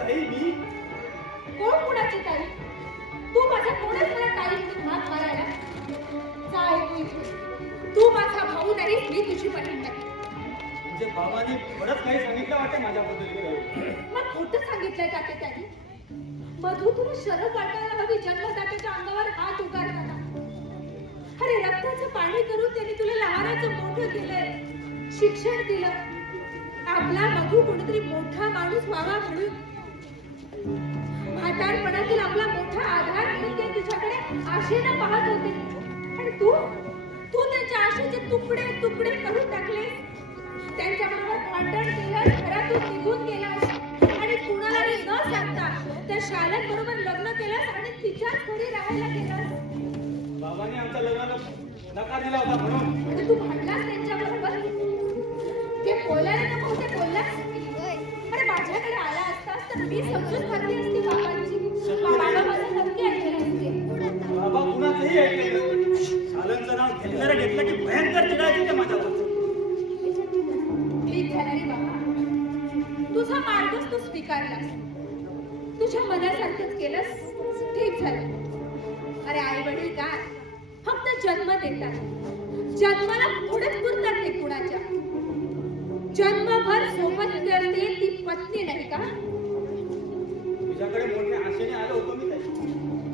ताई मी कोण कुणाची ताई? तू माझा कोणच मला ताई म्हणून हात मारायला? जा ऐकू इथे. तू माझा भाऊ नाही, मी तुझी बहीण नाही. तुझे बाबांनी बरंच काही सांगितलं वाटते माझ्याबद्दल. मग खोटं सांगितलंय का ते त्यांनी? मधू तुला शरम वाटायला हवी जन्मदात्याच्या अंगावर हात उगारताना. अरे रक्ताचं पाणी करून त्यांनी तुला लहानाचं मोठं केलंय, शिक्षण दिलं. आपला मधू कोणीतरी मोठा माणूस व्हावा म्हणून, म्हातारपणातील आपला मोठा आधार म्हणून ते तुझ्याकडे आशेनं पाहत होते. आणि तू तू त्यांच्या आशेचे तुकडे तुकडे करून टाकलेस. त्यांच्याबरोबर भांडण केलंस, घरातून निघून गेलास आणि कुणालाही न सांगता त्या शालन बरोबर लग्न केलंस आणि तिच्याच घरी राहायला गेलास. बाबांनी आमच्या लग्नाला नकार दिला होता म्हणून. आणि तू भांडलास त्यांच्याबरोबर. ते बोलायला नको ते बोललास. अरे माझ्याकडे आला असतास तर मी समजून घातली असती बाबांची. बाबा माझं नक्की ऐकलं असते. बाबा कुणाचंही ऐकलं. शालनचं नाव घेतलं की भयंकर चिडायचे ते माझ्यावर. ठीक झालं रे बाबा. तुझा मार्गच तू स्वीकारलास. तुझ्या मनासारखंच केलंस. ठीक झालं. अरे आई वडील काय फक्त जन्म देतात, जन्माला थोडेच पुरतात ते कुणाच्या. जन्मभर सोबत करते ती पत्नी नाही का? तुझ्याकडे मोठ्या आशेने आलो होतो मी ताई.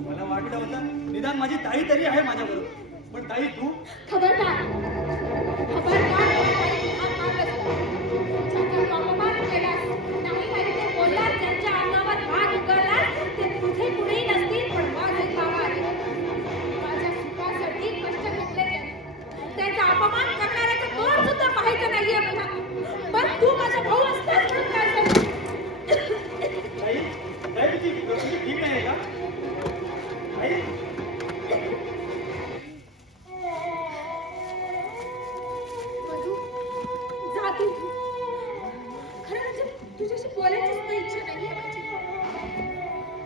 मला वाटलं होतं निदान माझी ताई तरी आहे माझ्याबरोबर. पण ताई तू खबरदार खबरदार. अपमान केलास नाही माहिती ते बोललास, त्यांच्या अंगावर हात उगारलास, ते तुझे कुणीही नसतील पण माझे बाबा आहेत. माझ्या सुखासाठी कष्ट घेतले त्यांनी. त्यांचा अपमान करणाऱ्याचं तोंड सुद्धा पाहायचं नाहीये मला. पण तू माझा भाऊ असतास म्हणून काय झालं? ताई ताई तुझी ठीक आहे का ताई? मधू, जा तू. खरं म्हणजे तुझ्याशी बोलायचीच नाही इच्छा नाहीये माझी.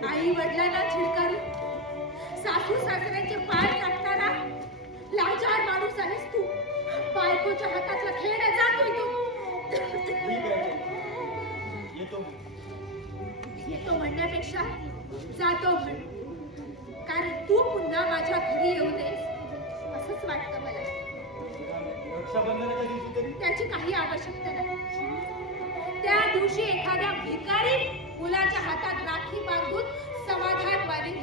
आई वडिलांना छिडकारून सासू सासऱ्यांचे पाय चाटणारा लाचार माणूस आहेस तू. बायकोच्या हातातला खेळ आहे, जा तू इथून. ठीक आहे येतो. येतो म्हणण्यापेक्षा जातो म्हण. कारण तू पुन्हा माझ्या घरी येऊ नयेस असंच वाटतं मला. रक्षाबंधनाच्या दिवशी तरी त्याची काही आवश्यकता नाही. त्या दिवशी एखाद्या भिकारी मुलाच्या हातात राखी बांधून समाधान मानेल.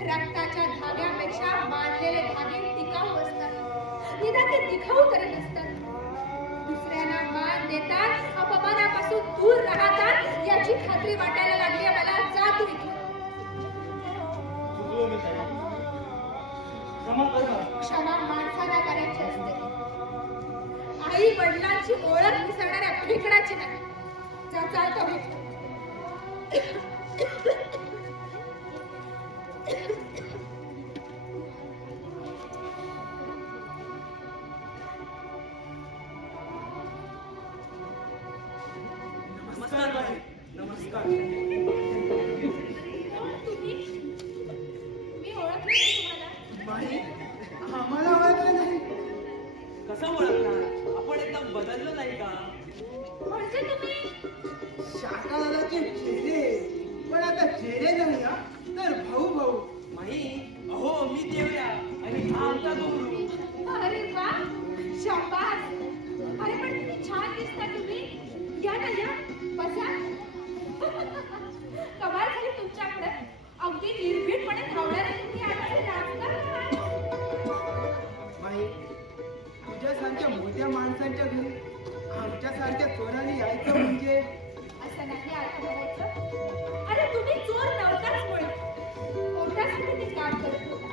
रक्ताच्या धाग्यापेक्षा बांधलेले धागे टिकाऊ असतात, निदान ते दिखाऊ करत असतात. दुसऱ्यांना मान देतात, अपमानापासून दूर राहतात याची खात्री वाटायला लागली मला. जा तू इथून. चुकलो मी ताई. क्षमा कर मला. क्षमा माणसाला करायची असते, आई वडिलांची ओळख विसरणाऱ्या फेकडाची नाही. जा चालतो मी. नमस्कार बाई. नमस्कार. तुम्ही? मी ओळखले तुम्हाला. बाई, आम्हाला ओळखलं नाही. कसं ओळखणार? आपण एकदम बदललो नाही का? म्हणजे तुम्ही शाकाहाराचे चेहरे, पण आता चेहरे नाही हा, तर भाऊ भाऊ. माही, अहो मी देवया आणि हा आमचा गौरू. अरे वा, शाबास. अरे पण किती छान दिसता तुम्ही. या ना या, बसा. कमाल झाली तुमच्याकडे. अगदी निर्भीडपणे धावणारे तुम्ही आता ते राजकारण काय? बाई, तुझ्यासारख्या मोठ्या माणसांच्या घरी आमच्यासारख्या चोरांनी यायचं म्हणजे असं नाही अर्थ म्हणायचं. अरे तुम्ही चोर नव्हताच मुळे. कोणत्यासाठी ते काम करत होता.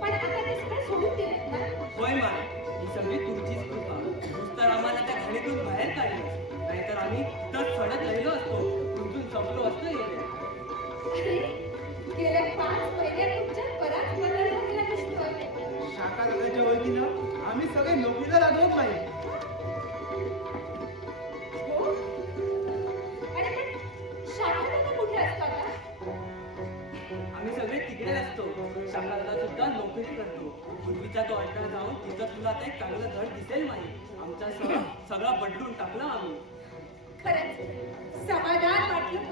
पण आता ते सगळं सोडून दिलेत ना. होय माय, ही सगळी तुमचीच कृपा. नुसतं आम्हाला त्या घडीतून बाहेर काढलं, नाहीतर आम्ही तर सडक राहिलो असतो. तुमतून संपलो असतो एवढे. अरे गेल्या 5 महिन्यात तुमच्यात बराच बदल झालेला दिसतोय. शाकाहाराच्या ओळखीनं आम्ही सगळे नोकरीला लागलो बाई. हो? अरे पण शाखादादा कुठे असतात ना? आम्ही सगळे तिकडे असतो. शाकाला सुद्धा नोकरी करतो. पूर्वीचा तो अड्डा जाऊन तिथं तुला आता एक चांगलं घर दिसेल माही. आमचा सगळा बदलून टाकला आम्ही. खरंच समाधान वाटलं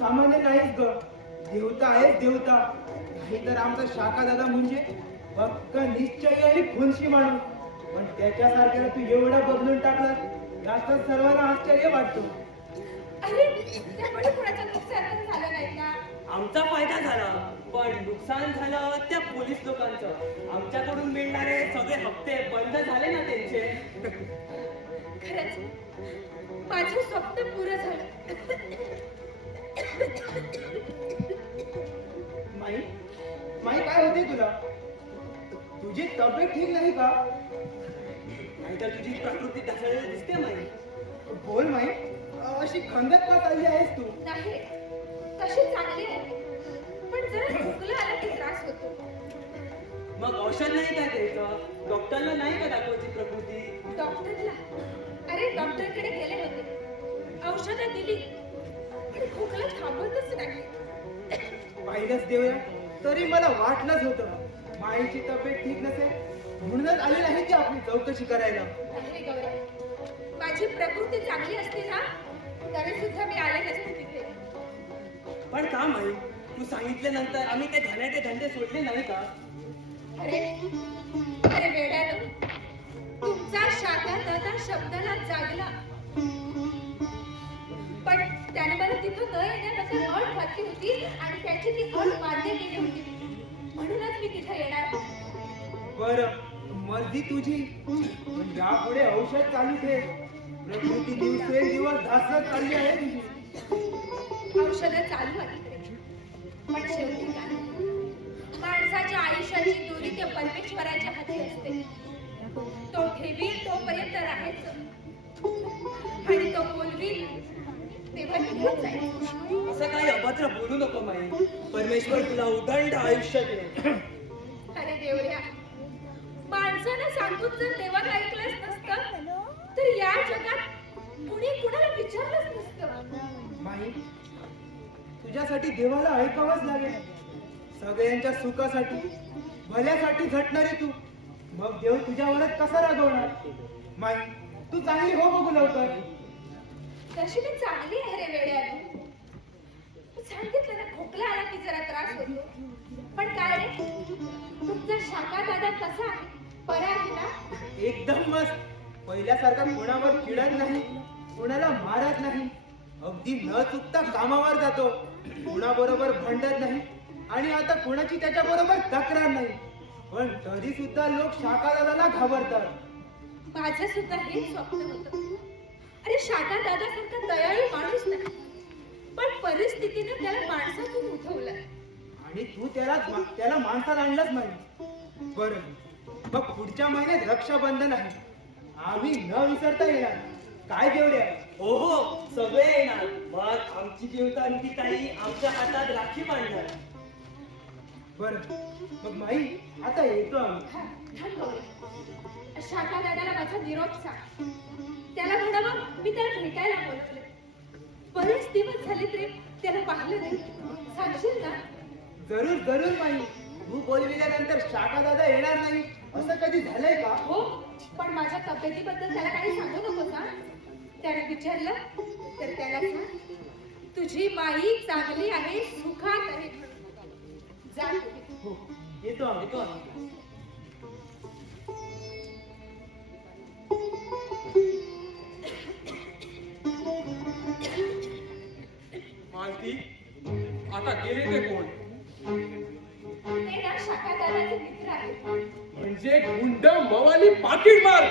सामान्य नाहीस ग. देवता आहेस देवता. नाही तर आमचा शाखा दादा म्हणजे पक्क निश्चयी आणि खुनशी माणूस. पण त्याच्यासारख्याला तू एवढा बदलून टाकला याच सर्वांना आश्चर्य वाटतो. अरे त्यामुळे कुणाचं नुकसान तर झालं नाही का? आमचा फायदा झाला, पण नुकसान झालं त्या पोलीस लोकांचं. आमच्याकडून मिळणारे सगळे हप्ते बंद झाले ना त्यांचे. खरंच माझं स्वप्न पुरं झालं. माई माई काय होते तुला? तुझी तब्येत ठीक नाही का? नाहीतर तुझी प्रकृती ढासळलेली दिसते माई. बोल माई, अशी खंगत का चालली आहेस तू? नाही तशी चांगली आहे, पण जरा खोकला आला की त्रास होतो. मग औषध नाही का द्यायचं? डॉक्टरला नाही का दाखवायची प्रकृती? डॉक्टरला? अरे डॉक्टरकडे गेले होते, औषधं दिली, पण खोकला थांबतच नाही. पाहिलंच देऊया, तरी मला वाटलंच होतं माईची तब्येत ठीक नसेल, म्हणूनच आली नाही की आपली चौकशी करायला. नाही गौरव, माझी प्रकृती चांगली असती ना तरी सुद्धा मी आले नसते तिथे. पण का माई? तू सांगितल्यानंतर आम्ही ते घाण्याचे धंदे सोडले नाही का? अरे अरे वेड्यानो, तुमचा शाखा दादा शब्दाला जागला, पण त्याने मला तिथं न येण्याबद्दल अट घातली होती आणि त्याची ती अट मान्य केली होती, म्हणूनच मी तिथं येणार. बरं, मर्जी तुझी, पण यापुढे औषध चालू ठेव. प्रकृती दिवसेंदिवस ढासळत चालली आहे तुझी. औषधं चालू आहे, पण शेवटी काय? माणसाच्या आयुष्याची दोरी त्या परमेश्वराच्या हाती असते. तो ठेवील तोपर्यंत राहायचं आणि तो बोलवील तेव्हा निघून जायचं. असं काही अभद्र बोलू नको माई. परमेश्वर तुला उदंड आयुष्य दे. अरे देवऱ्या, माणसानं सांगून जर देवाला ऐकलंच नसतं तर या जगात कुणी कुणाला विचारलंच नसतं. माई, तुझ्यासाठी देवाला ऐकावंच लागेल. सगळ्यांच्या सुखासाठी, भल्यासाठी झटणारी तू, मग देव तुझ्यावरच कसा रागवणार? माई, तू चांगली हो बघू लवकर. तशी मी चांगली आहे रे वेड्यानो. सांगितलं ना, खोकला आला की जरा त्रास होतो. पण काय रे, तुमचा शाखा दादा कसा आहे? बरा आहे ना? एकदम मस्त. पहिल्यासारखा कोणावर चिडत नाही, कोणाला मारत नाही, अगदी न चुकता कामावर जातो, कोणाबरोबर भांडत नाही आणि आता कोणाची त्याच्याबरोबर तक्रार नाही. पण तरी सुद्धा लोक शाखा दादाला घाबरतात. माझं सुद्धा हेच स्वप्न होतं. अरे शाखा दादासारखा दयाळू माणूस नाही, पण परिस्थितीने त्याला माणसातून उठवलं आणि तू त्याला माणसात आणलंच नाही. बरं, मग पुढच्या महिन्यात रक्षाबंधन आहे. आम्ही न विसरता येणार. काय जेवढ्या? हो हो, सगळे येणार. मग आमची जीवतांती ताई आमच्या हातात राखी बांधणार. बरं, मग माई आता येतो आम्ही. हा, थांब गौरी. शाखा दादाला माझा निरोप सांग. त्याला म्हणावं मी त्याला भेटायला बोलवले. बरेच दिवस झाले तरी त्याला पाहिलं नाही. सांगशील ना? जरूर जरूर माई. तू बोलविल्यानंतर शाखा दादा येणार नाही असं कधी झालंय का? हो, पण माझ्या तब्येतीबद्दल त्याला काही सांगू नकोस हा. त्याने विचारलं तर त्याला सांग तुझी माई चांगली आहे, सुखात आहे म्हणून. जा तुम्ही. हो, येतो आम्ही. येतो आम्ही. मालती, आता गेले ते कोण? ते ना शाखा दादाचे मित्र आहेत. म्हणजे गुंड मवाली पाकीट मार.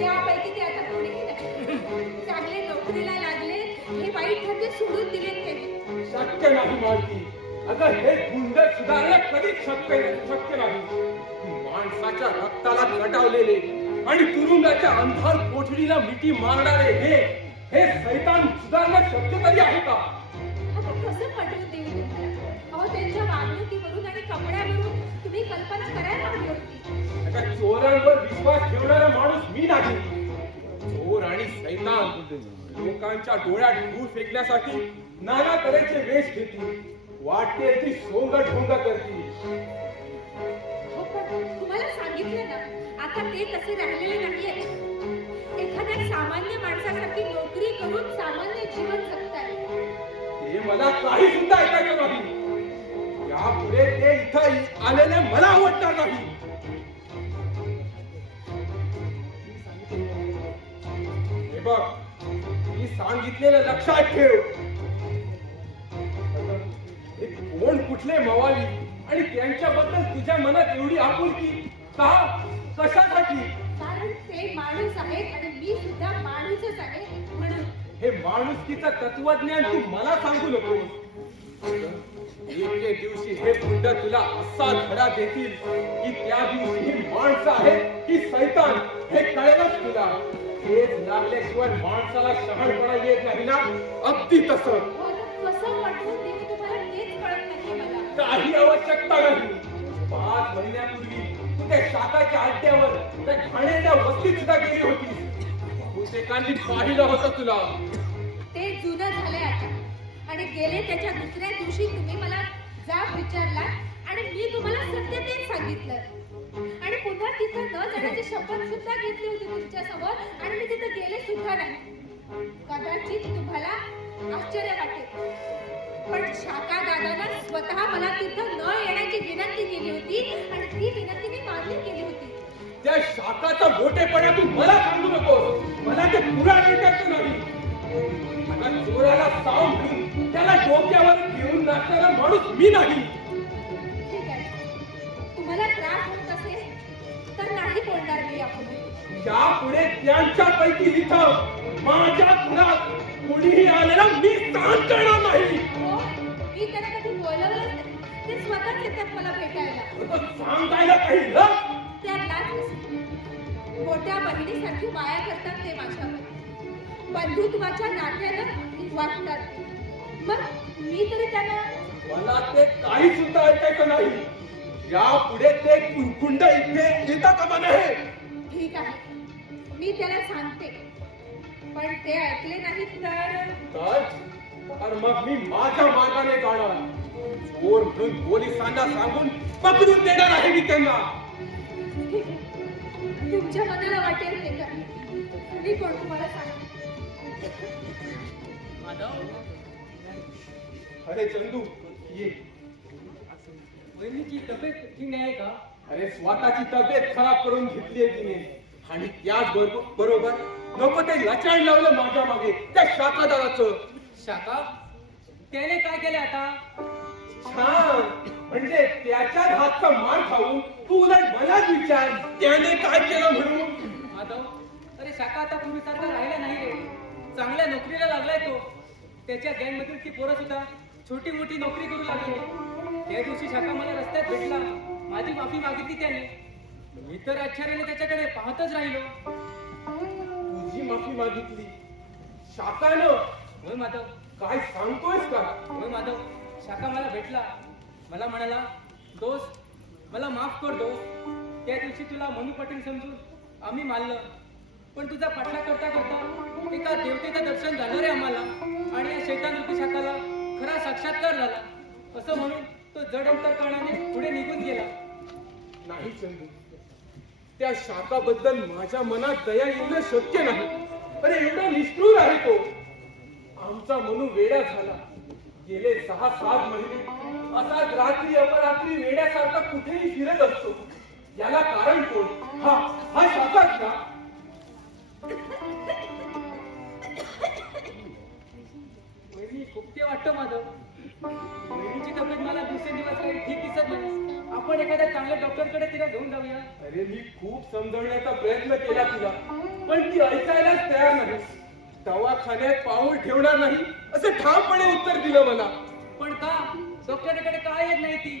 यापैकी ते आता कोणीही नाही. चांगले नोकरीला लागले, हे वाईट धंदे सोडून दिले त्यांनी. शक्य नाही मालती. अगं हे गुंड सुधारणं कधीच शक्य नाही. माणसाच्या रक्ताला चटावलेले आणि तुरुंगाच्या अंधार कोठडीला मिठी मारणारे हे सैतान सुधारणं शक्य तरी आहे का? आता कसं पटवून देऊ तुम्हाला? अहो त्यांच्या वागणुकीवरून आणि कपड्यावरून तुम्ही कल्पना करायला हवी होती. आता चोरांवर विश्वास ठेवणारा माणूस मी नाही. चोर आणि सैतान लोकांच्या डोळ्यात धूळ फेकण्यासाठी नाना तऱ्हेचे वेश घेतील. वाटते ती सोंग ढोंग करतील. हो, पण तुम्हाला सांगितलं ना, आता ते तसे राहिलेले नाहीये. एखाद्या सामान्य माणसासारखी नोकरी करून सामान्य जीवन जगताय. हे मला काही सुद्धा ऐकायचं नाही. यापुढे ते इथं आलेले मला आवडणार नाही. हे बघ, मी सांगितलेलं लक्षात ठेव. हे कोण कुठले मवाली आणि त्यांच्याबद्दल तुझ्या मनात एवढी आपुलकी का? कशासाठी? कारण ते माणूस आहेत आणि मी सुद्धा माणूसच आहे म्हणून. हे माणुसकीचं तत्वज्ञान तू मला सांगू नकोस. एके दिवशी हे गुंड तुला असा धडा देतील की त्या दिवशी ही माणसं आहेत की सैतान हे कळेलच तुला. हेच लागल्याशिवाय माणसाला शहाणपणा येत नाही ना. अगदी तसं. हो, तर कसं पटवून देऊ तुम्हाला तेच कळत नाही मला. काही आवश्यकता नाही. 5 महिन्यापूर्वी तू त्या शाकाच्या अड्ड्यावर त्या घाणेरड्या वस्तीत सुद्धा गेली होतीस. बहुतेकांनी पाहिलं होतं तुला. ते जुनं झालंय आता आणि गेले त्याच्या दुसऱ्या दिवशी तुम्ही मला जाब विचारला आणि मी तुम्हाला सत्य तेच सांगितलं आणि पुन्हा तिथं न जाण्याची शपथ सुद्धा घेतली होती तुमच्या समोर आणि मी तिथं गेले सुद्धा नाही. कदाचित तुम्हाला आश्चर्य वाटेल पण शाका दादानं स्वतः मला तिथं न येण्याची विनंती केली होती आणि ती विनंती मी मान्य केली होती. त्या शाकाचा मोठेपणा तू मला सांगू नकोस. मला ते पुरा ऐकायचं नाही. मला चोराला साव म्हणून त्याला डोक्यावर घेऊन नाचणारा माणूस मी नाही. ठीक आहे, तुम्हाला त्रास होत असेल तर नाही बोलणार मी यापुढे. यापुढे त्यांच्यापैकी इथं माझ्या घरात कुणीही आलेला मी सहन करणार नाही. हो, मी त्यांना कधी बोलवलंच नाही. ते स्वतःच येतात मला भेटायला. सांगायला काही ना. त्यात लाज नसते. मोठ्या बहिणीसारखी माया करतात ते माझ्यावर. बंधुत्वाच्या नात्यानं वागतात. मग मी तरी त्यांना मला ते काही सुद्धा ऐकायचं नाही. यापुढे ते गुंड इथे येता कामा नये. ठीक आहे, मी त्याला सांगते पण ते ऐकले नाही तर मग मी माझ्या मार्गाने जाणार. चोर म्हणून पोलिसांना सांगून पकडून देणार आहे मी त्यांना. ठीक आहे, तुमच्या मनाला वाटेल ते करा. मी कोण तुम्हाला सांग. अरे चंदू ये. वहिनीची तब्येत ठीक नाही का? अरे स्वतःची तब्येत खराब करून घेतली आहे तिने आणि त्याच बरोबर नको ते लचाण लावलं माझ्या मागे त्या शाखादाराचं. शाका त्याने काय केले आता? छान. म्हणजे त्याच्या हातचा मार खाऊन तू उलट मलाच विचार त्याने काय केलं म्हणून. माधव, अरे शाका आता पूर्वीसारखा राहिला नाही रे. चांगल्या नोकरीला लागलाय तो. त्याच्या गँग मधील ती पोरं सुद्धा छोटी मोठी नोकरी करू लागली. त्या दिवशी शाका मला रस्त्यात भेटला. माझी माफी मागितली त्याने. मी तर आश्चर्याने त्याच्याकडे पाहतच राहिलो. तुझी माफी मागितली शाखानं? होय माधव. काय सांगतोयस का? होय माधव, शाका मला भेटला. मला म्हणाला, दोस्त मला माफ कर दोस्त. त्या दिवशी तुला मनू पटेल समजून आम्ही मानलं. पण तुझा पाठला करता करता एका देवतेचं दर्शन झालं रे आम्हाला आणि या शैतान रूपी शाखाला खरा साक्षात्कार झाला. असं म्हणून तो जड अंतकरणाने पुढे निघून गेला. नाही चंदू, त्या शाखाबद्दल माझ्या मनात दया येणं शक्य नाही. अरे एवढा निष्ठुर आहे तो. आमचा मनू वेडा झाला. गेले 6-7 महिने असाच रात्री अपरात्री वेड्यासारखा कुठेही फिरत असतो. याला कारण कोण? हा शाखाच ना. वहिनी खूप वाटतं माधव. वहिनीची तब्येत मला दिवसेंदिवस काही ठीक दिसत नाही. आपण एखाद्या चांगल्या डॉक्टरकडे तिला घेऊन जाऊया. अरे मी खूप समजवण्याचा प्रयत्न केला तिला पण ती ऐकायलाच तयार नाही. दवाखान्यात पाऊल ठेवणार नाही असं ठामपणे उत्तर दिलं मला. पण का डॉक्टरकडे काय येत नाही ती?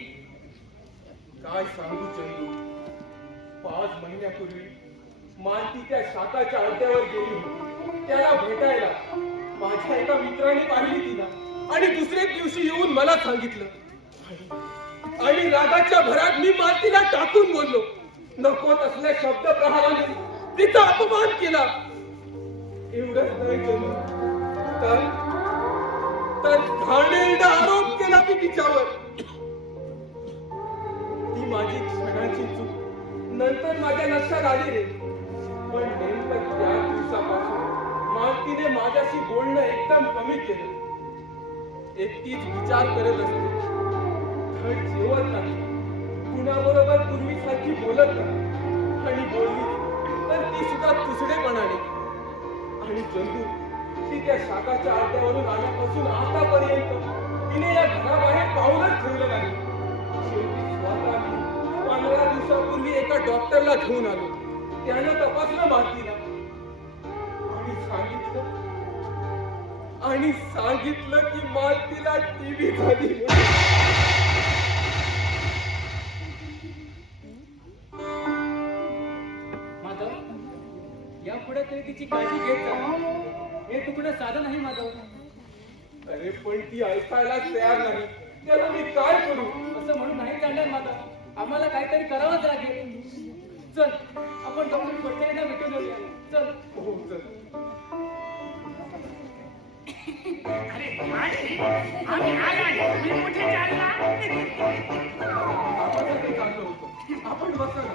काय सांगू चंदू, 5 महिन्यापूर्वी मालती त्या शाखाच्या अड्ड्यावर गेली होती त्याला भेटायला. माझ्या एका मित्राने पाहिली तिला आणि दुसऱ्या दिवशी येऊन मला सांगितलं. आणि रागाच्या भरात मी मालतीला टाकून बोललो. नको असल्या शब्द प्रहाराने तिचा अपमान केला. एवढंच नाही चंदू, तर घाणेरडा आरोप केला मी तिच्यावर. ती माझी क्षणाची चूक नंतर माझ्या लक्षात आली रे. पण नेमकं त्या दिवसापासून मालतीने माझ्याशी बोलणं एकदम कमी केलं. एकटीच विचार करत असते. धड जेवत नाही, कुणाबरोबर पूर्वीसारखी बोलत नाही, आणि बोलली तर ती सुद्धा तुसडेपणाने. आणि चंदू, ती त्या शाकाच्या अड्ड्यावरून आल्यापासून आतापर्यंत तिने या घराबाहेर पाऊलच ठेवलं नाही. शेवटी स्वतः मी 15 दिवसापूर्वी एका डॉक्टरला घेऊन आलो. त्यानं तपासलं मालतीला आणि सांगितलं की मालतीला टीबी झाली. माधव, यापुढे तरी तिची काळजी घेत जा. हे तुकडं साधं नाही माधव. अरे पण ती ऐकायलाच तयार नाही. त्याला मी काय करू? असं म्हणून नाही चालणार माधव. आम्हाला काहीतरी करावंच लागेल. चल, आपण डॉक्टर स्वच्छतेला भेटून येऊया. चल. हो चल. अरे माणसे, आम्ही आला. तुम्ही कुठे चालला? आपण ते चाललो होतो. आपण बसा ना.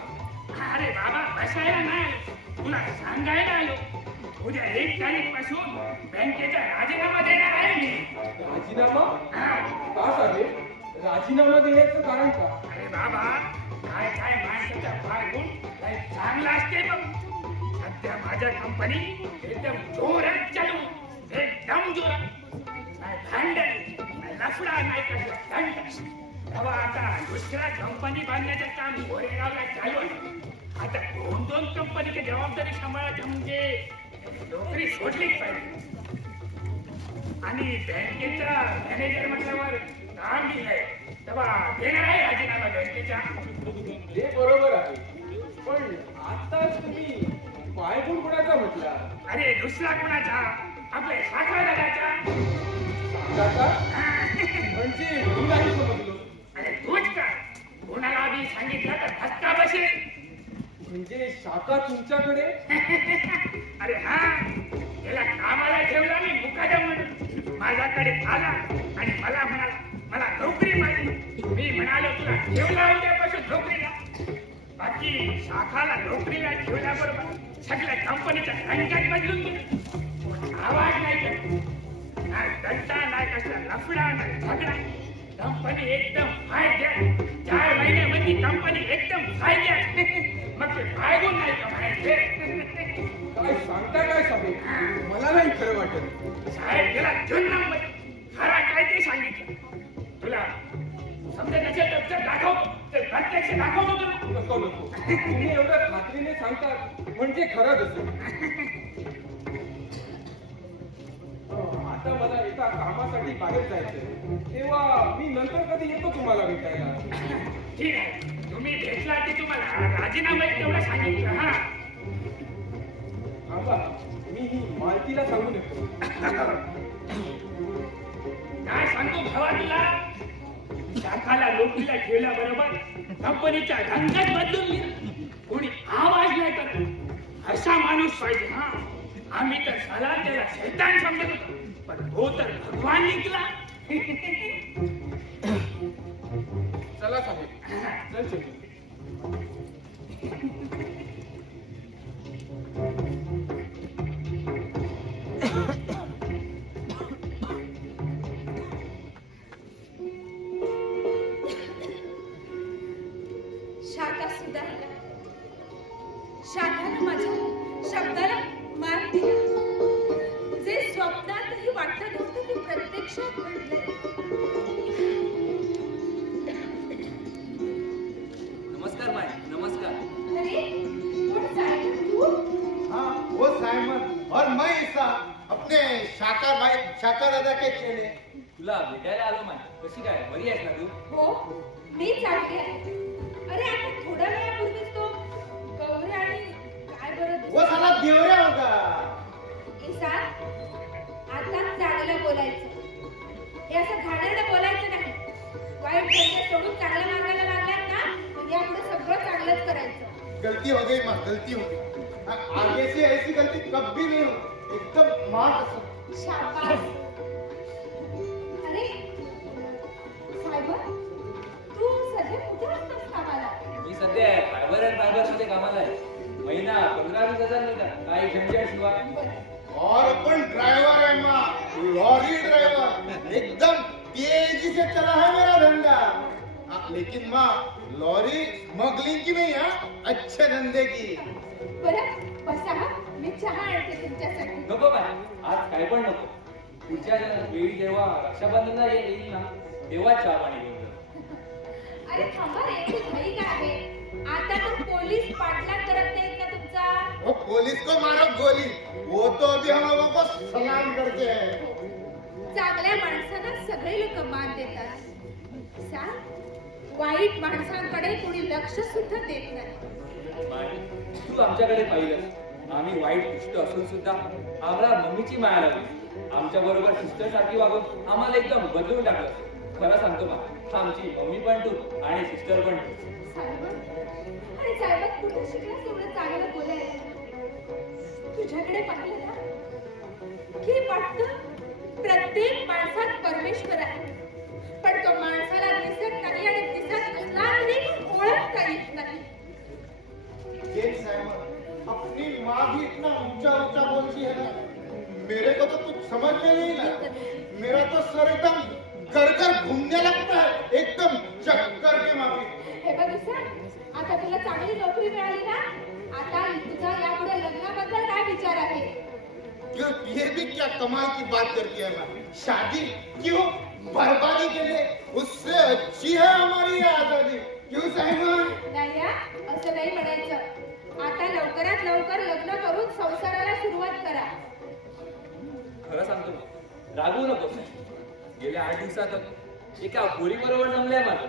अरे बाबा, बसायला नाही, तुला सांगायला आलो. उद्या 1 तारीख पासून बँकेचा राजीनामा देणार आहे मी. राजीनामा? हा. का साहेब? राजीनामा देण्याचं कारण का? अरे बाबा, काय काय माणसाचा फायगुण काय चांगला असते बघ. सध्या माझ्या कंपनी एकदम जोरात चालू, एकदम जोरात. नाही भांडण, नाही लफडा, नाही कसला दंड. तेव्हा आता दुसऱ्या कंपनी बांधण्याचं काम गोरेगावला चालू आहे. आता 2-2 कंपनीची जबाबदारी सांभाळायची म्हणजे नोकरी सोडलीच पाहिजे. आणि बँकेचा मॅनेजर म्हटल्यावर काम दिलंय, तेव्हा देणार आहे राजीनामा बँकेच्या. हे बरोबर आहे, पण आताच तुम्ही पायगुण कोणाचा म्हटला? अरे दुसरा कोणाचा? आपल्या साखर दादाचा. काका? म्हणजे मी नाही समजलो. अरे तूच का? कोणाला बी सांगितलं तर धक्का बसेल. म्हणजे शाखा तुमच्याकडे? अरे हा, त्याला कामाला ठेवला मी मुकादम म्हणून. माझ्याकडे आला आणि मला म्हणाला मला नोकरी पाहिजे. मी म्हणालो तुला ठेवला उद्यापासून नोकरीला. बाकी शाखाला नोकरीला ठेवल्याबरोबर सगळ्या कंपनीच्या रंगात बदलून गेलं. कोण आवाज नाही करत, नाही दंडा, नाही कसला लफडा, नाही झगडा. कंपनी एकदम फायद्यात. 4 महिन्यामध्ये कंपनी एकदम फायद्यात. मग ते फायगून नाही का म्हणायचे? काय सांगता काय साहेब? मला नाही खरं वाटत. साहेब त्याला जुन्नंबर खरा काय ते सांगितलं. तुला समजा नसेल तर जर दाखवतो, तर प्रत्यक्ष दाखवतो तुला. नको नको, तुम्ही एवढं खात्रीने सांगतात म्हणजे खरंच असेल. आता मला एका कामासाठी बाहेर जायचंय, तेव्हा मी नंतर कधी येतो तुम्हाला भेटायला. ठीक आहे, तुम्ही भेटला की तुम्हाला राजीनामा तेवढं सांगितलं. हा थांबा, मी ही मालतीला सांगून येतो. काय सांगतो भावा तुला? शाखाला नोकरीला ठेवल्याबरोबर कंपनीच्या रंगात बदलून गेला. कोणी आवाज नाही करत असा माणूस पाहिजे. हा, आम्ही तर साला त्याला शैतान समजत होतो, पण तो तर भगवान निघला. चला साहेब, चल चल. शाखा सुधारला. शाखानं माझ्या शब्दाला मान दिला. जे स्वप्नातही वाटत नव्हतं ते प्रत्यक्षात घडलंय. नमस्कार माय, नमस्कार. अरे कोण साहेब तू? हाँ, वो साइमन और मैं ईसा, अपने शाका दादा के चेले. तुला भेटायला आलो माय. कशी काय, बरी आहेस ना तू? हो, मी चालली आहे. अरे आता थोड्या वेळापूर्वीच तो गौरी आणि काय बरं वो साला देवऱ्या होगा. इसा, आता चांगलं बोलायचं. हे असं घाणेरडं बोलायचं नाही. वाईट धंदे सोडून चांगल्या मार्गाला लागलात ना, यापुढे सगळं चांगलंच करायचं. गलती हो गई माँ, गलती हो गई. आगे से ऐसी गलती कभी नहीं हो. एकदम माँ कसम. शाबास. अरे साहेब, तू सध्या कुठे असतोस कामाला? मी सध्या फायबर अँड फायबर मध्ये कामाला आहे. महिना 15-20 हजार मिळतात, काही झंझट शिवाय. बरं. और अपन ड्राइवर है माँ, लॉरी ड्राइवर. एकदम तेजी से चला है मेरा धंधा। लेकिन माँ लॉरी स्मगलिंग की नहीं है, अच्छे धंधे की। बरं बसा हा, मी चहा आणते तुमच्यासाठी. नको बाय, आज काय पण नको. पुढच्या वेळी जेव्हा रक्षाबंधनला येईल ना, तेव्हा चहा पाणी घेऊन जा. अरे थांबा रे, तू घाई का आहे? आता तर पोलीस पाठलाग करत नाहीत का तुमचा? वो पुलिस को मारो गोली, वो तो अभी हम लोगों को सलाम करते हैं। चांगल्या माणसांना सगळे लोक मान देतात. सांग, वाईट माणसांकडे कोणी लक्ष सुद्धा देत नाही. बाय, तू आमच्याकडे पाहिलं, आम्ही वाईट दुष्ट असून सुद्धा आम्हाला मम्मीची माया लागली. आमच्या बरोबर सिस्टर सारखी वागून आम्हाला एकदम बदलून टाकलं. खरं सांगतो बा, आमची मम्मी पण तू आणि सिस्टर पण तू. साहेब, अरे साहेब कुठे शिकलास एवढं चांगलं बोलायला? तुझ्याकडे पाहिलं ना की वाटतं प्रत्येक माणसात परमेश्वर आहे, पण तो माणसाला दिसत नाही आणि दिसत नसला तरी ओळखता येत नाही. देख साइमन, अपनी माँ भी इतना ऊंचा ऊंचा बोलती है ना, मेरे को तो कुछ समझ में नहीं ना। मेरा तो सर एकदम घर घूमने लगता है, एकदम चक्कर के माफी। हे बघ विसर, आता तुला चांगली नोकरी मिळाली ना, आता तुझा यापुढे लग्नाबद्दल काय विचार आहे? क्यों, ये भी क्या कमाल की बात करती है माँ। शादी क्यों, बर्बादी के लिए, उससे अच्छी है हमारी ये आजादी। क्यों साइमन? नाही या, असं नाही म्हणायचं. आता लवकरात लवकर लग्न करून संसाराला सुरुवात करा. खरं सांगतो ना, रागवू नको. गेल्या 8 दिवसात एका पोरी बरोबर जमलंय माझं,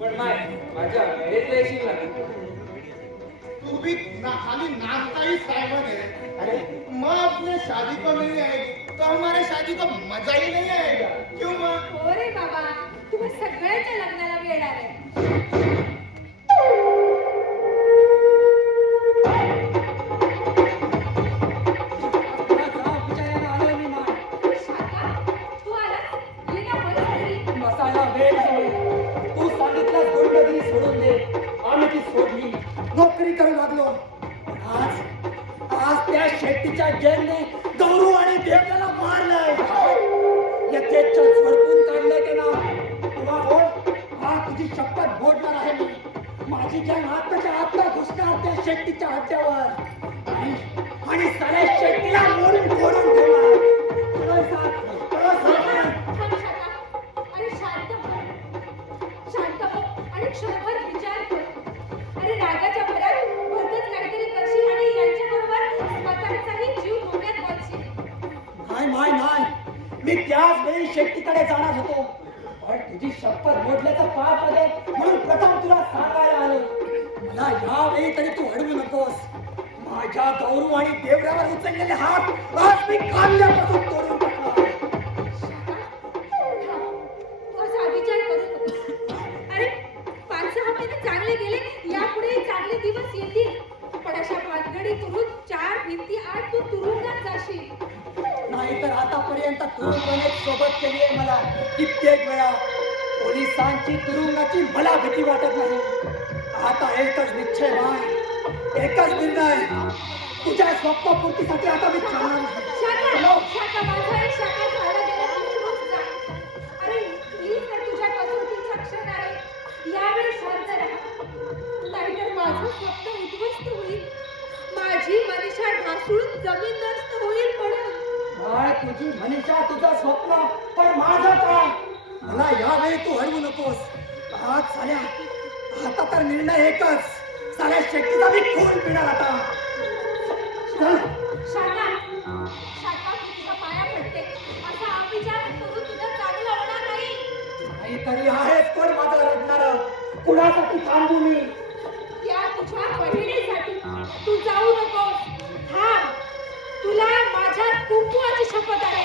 पण माझ्या मॅरेजला येशील ना. तू भी ना खाली नाचता ही साइमन है। अरे माँ अपने शादी को नहीं आएगी तो हमारे शादी को मजा ही नहीं आएगा। क्यों माँ? हो रे बाबा, तुम्ही सगळ्यांच्या लग्नाला वेळ आलाय. शाका, तू आलास? ये ना बस घरी. बसायला वेळ नाही. तू सांगितलं गुंडगिरी सोडून दे, आम्ही ती सोडली, नोकरी करू लागलो. आज त्या शेट्टीच्या गँगने गौरू आणि देवल्याला मारलंय, यथेच्छ झडपून काढलंय ते ना. तुला बोल, हा तुझी शपथ बोलणार आहे मी. माझी गँग आत्ताच्या आत्ता घुसणार त्या शेट्टीच्या हट्ट्यावर आणि साऱ्या शेट्टीला मोडून फोडून ठेवणार. थांब शाका. अरे शांत हो. शांत हो आणि क्षणभर विचार कर. अरे रागाच्या भरात भलतंच काहीतरी करशील आणि यांच्याबरोबर स्वतःचाही जीव धोक्यात घालशील. नाही, मी त्याच वेळी शेट्टीकडे जाणार होतो, पण तुझी शपथ मोडल्याचं पाप आले म्हणून प्रथम तुला सांगायला आलो. मला यावेळी तरी तू अडवू नकोस. माझ्या गौरू आणि देवऱ्यावर उचललेले हात आज मी काढल्यापासून तोडून टाकणार. असा विचार करू नको. अरे 5-6 महिने चांगले गेले, यापुढे चांगले दिवस येतील, पण अशा भानगडी करून 4 भिंती आड तू तुरुंगात जाशील. नाहीतर आतापर्यंत तुरुंगाने सोबत केली आहे मला कित्येक वेळा. पोलिसांची तुरुंगाची मला भीती वाटत नाही. आता एकच निश्चय बाय, एकच निर्णय. तुझ्या स्वप्नपूर्तीसाठी आता मी थांबणार नाही. शाका माझा एक शाका झाला गेला विसरून जा. अरे ही तर तुझ्या कसोटीचा क्षण आहे. यावेळी शांत राहा, नाहीतर माझं स्वप्न उद्ध्वस्त होईल. माझी मनीषा ढासळून जमीनदस्त होईल. म्हणून काय तुझी मनीषा, तुझं स्वप्न, पण माझं काय? मला यावेळी तू अडवू नकोस. आज साल्या, आता तर निर्णय एकच. साल्या शेट्टीचा मी खून पिणार आता. चल. शाका मी तुझ्या पाया पडते. असा अविचार करून तुझं चांगलं होणार नाही. काहीतरी आहेच कोण माझं रडणार. कुणासाठी थांबू मी? त्या तुझ्या बहिणीसाठी. तू जाऊ नकोस. थांब, तुला माझ्या कुंकवाची शपथ आहे.